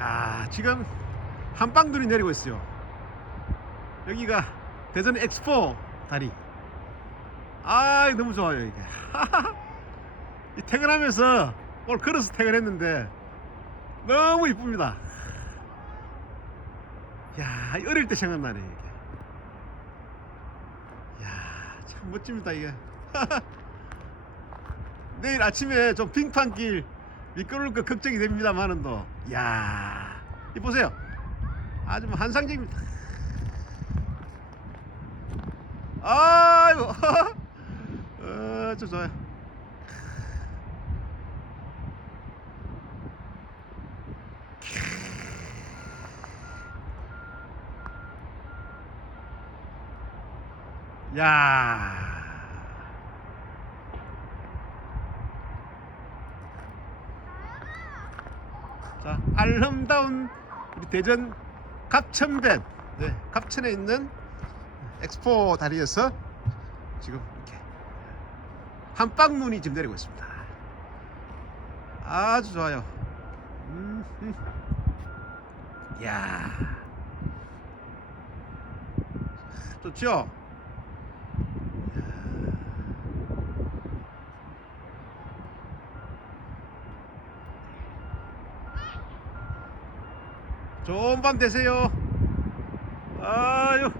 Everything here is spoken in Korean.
야 지금 한방눈이 내리고 있어요. 여기가 대전 엑스포 다리. 아 너무 좋아요 이게. 이 퇴근하면서 오늘 걸어서 퇴근했는데 너무 이쁩니다. 야이 어릴 때 생각나네 이게. 야참 멋집니다 이게. 내일 아침에 좀 빙판길 미끄러울 거 걱정이 됩니다만은 또, 야, 이 보세요. 아주 뭐 환상적입니다. 아이고, 어, 저 좋아요. 야. 자, 아름다운 우리 대전 갑천변, 네, 갑천에 있는 엑스포 다리에서 지금 이렇게 한방 눈이 지금 내리고 있습니다. 아주 좋아요. 음, 음. 야, 좋죠? 좋은 밤 되세요. 아유.